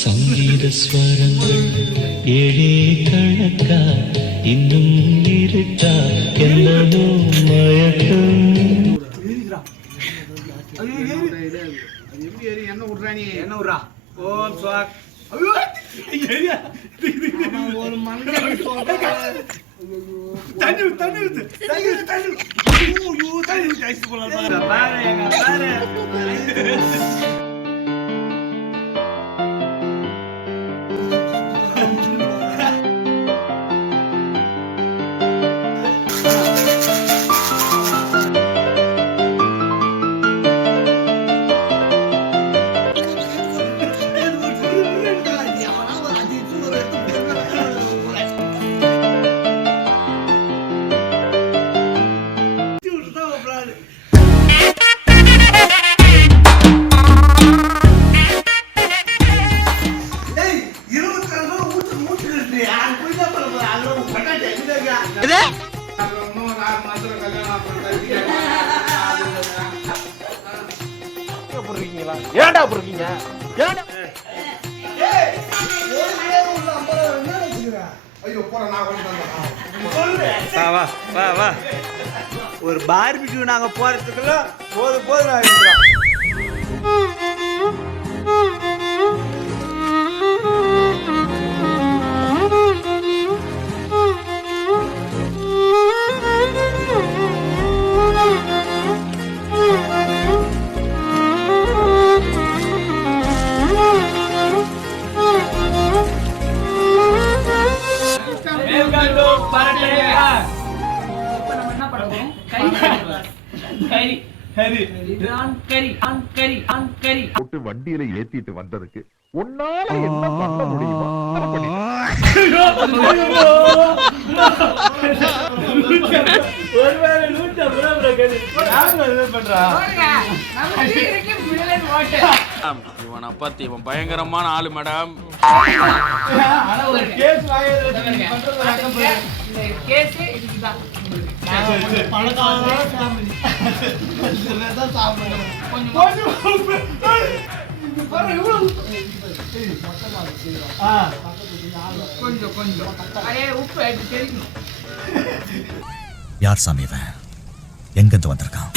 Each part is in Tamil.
சங்கீத ஸ்வரங்கள் ஏழே கணக்கா இன்னும் இருக்கா என்னதோ மயக்கம். என்ன விடுறா நீ? என்ன விடுறா? ஓம் ஸ்வாக். ஒரு மண்டை ஏன்டா போறீங்க? ஒரு பார்பிக்யூ நாங்க போறதுக்குள்ள போதும் வண்டியில ஏத்திட்டு வந்ததுக்கு உன்னால என்ன பண்ண முடியுமா? இவனை பத்தி இவன் பயங்கரமான ஆளு மேடம். யார் சாமி இவன்? எங்கிருந்து வந்திருக்கான்?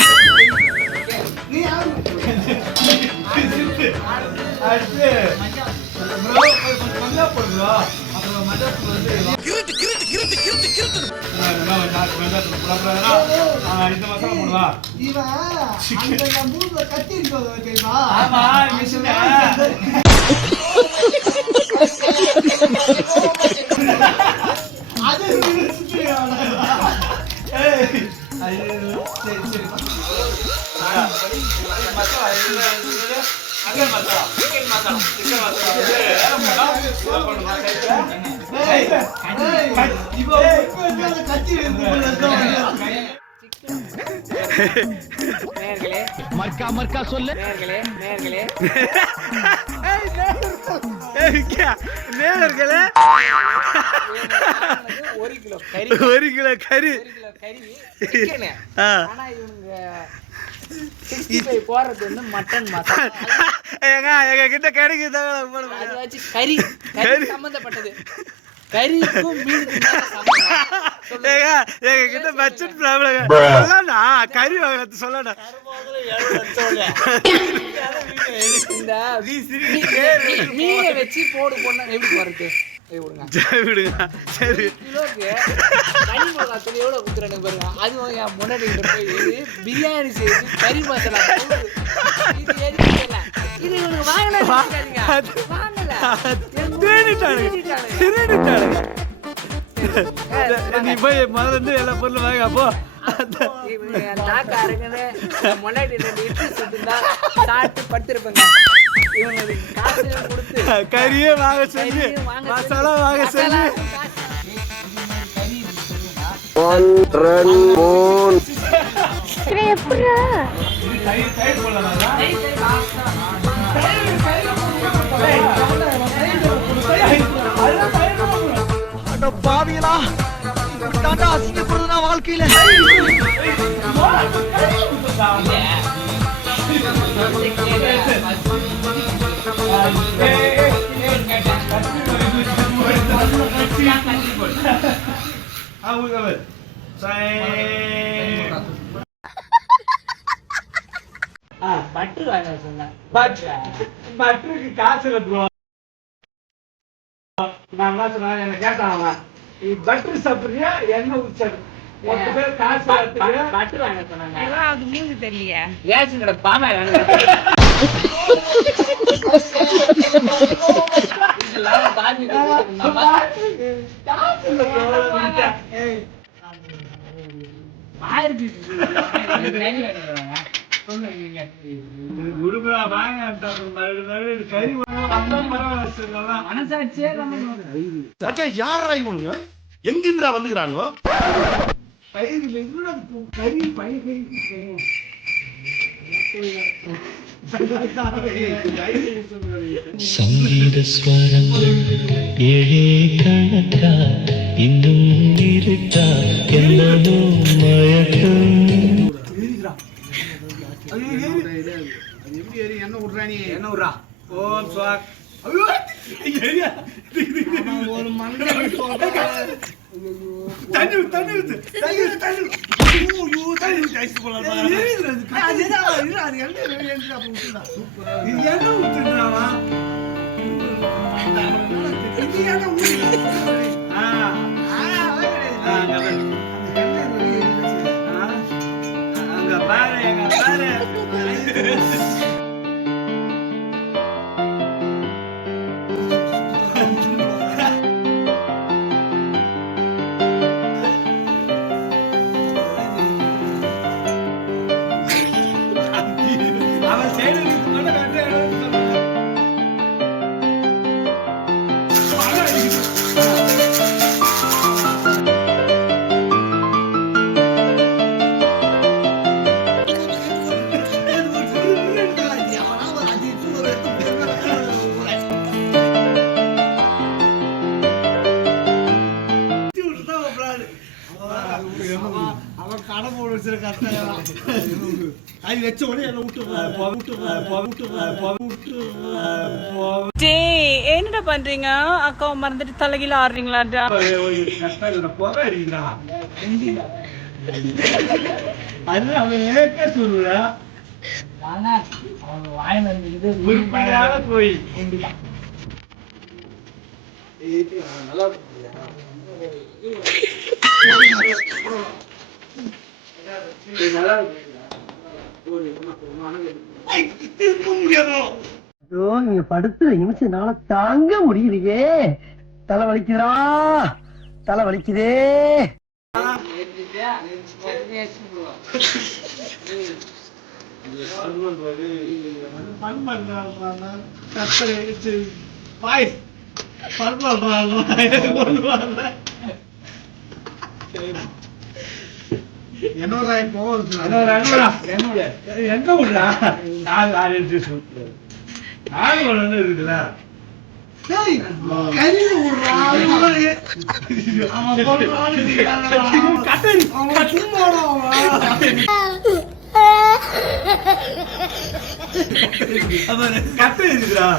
மர்க்கா சொல்லு. ஒரு கிலோ கறி போறது வந்து மட்டன் எங்க கிட்ட கிடைக்குது கறி சம்பந்தப்பட்டது. கறிக்கும் எங்க கிட்ட பட்ஜெட் ப்ராப்ளம் கறி வாங்கறது சொல்லணும். மீனை வச்சு போடு போனா எப்படி போறது? சரி எவ்வளவு குத்துறானு பாருங்க. அது முன்னாடி போய் பிரியாணி செய்து கறி மசாலா இது நீ போய் மறந்து எல்லா பொருளும் வாங்க. அப்போ கறியே வாங்க சொல்லி மசாலா வாங்க சொல்லி பாவியலா தாண்டா அசிங்கப்படுறதுனா வாழ்க்கையில பட்டர் வாங்க சொன்னேன். பட்டருக்கு காசு இல்லை ப்ரோ. நான் என்ன சொன்னேன், என்ன கேட்டாங்க, நீ பட்டர் சாப்பிடுறியா எண்ணெய் ஊச்சாரு ஒரு பேர் காசு பட்டர் வாங்க சொன்னாங்க. அது மூஞ்சி தெரியலையா? ரேஷன் கடை பாமா இதெல்லாம் பாதி காசு இல்லை ப்ரோ. உடுமையா வாங்க கறி வாங்க பரவாயில்ல. மனசாட்சியே யாரா இவனுங்க எங்கிருந்தா வந்துக்கிறானுங்க பயிரில் கூட கறி பயிர் சங்கீத ஸ்வரங்கள் ஏழே கணக்கா இன்னும் இருக்கா என்னதோ மயக்கம். என்ன விடுறானி என்ன விடுறா? ஓம் ஸ்வாக். ஒரு மண்டை தண்ணி தண்ணி தண்ணி தண்ணி அங்க பாரு எங்க பாரு. அவன் செய்யறது கூட அவன் கடை போட வச்சிருக்க அது வச்ச உடனே என்ன விட்டு என்னடா பண்றீங்க? அக்காவை மறந்துட்டு தலைகீழ ஆடுறீங்களாடா? கஷ்டம் இல்லை போக அடிக்கிறா. அது அவன் சொல்லுறா அவங்க வாயில இருந்து உருப்படியாக போய் நல்லா நீங்க படுத்து நிமிஷம்னால தாங்க முடியலையே. தலை வலிக்குதா, தலை வலிக்குதே. என்னோட எங்க விடுறா? நாலு இருக்குல்ல கட்டை இருக்குதா?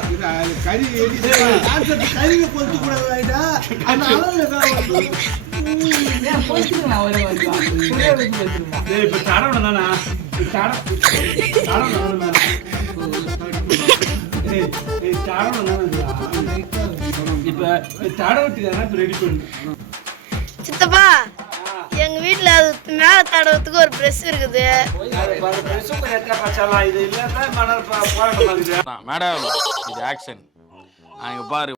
கறியை பொறுத்து கூடாது. இப்ப தடவணும் தானா? இப்ப தடவத்துக்கு இப்ப ரெடி பண்ணு. சித்தப்பா, எங்க வீட்டுல மேல தடவத்துக்கு ஒரு பிரஷ் இருக்குது. மேடம் இது ஆக்ஷன். அங்க பாரு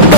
I'm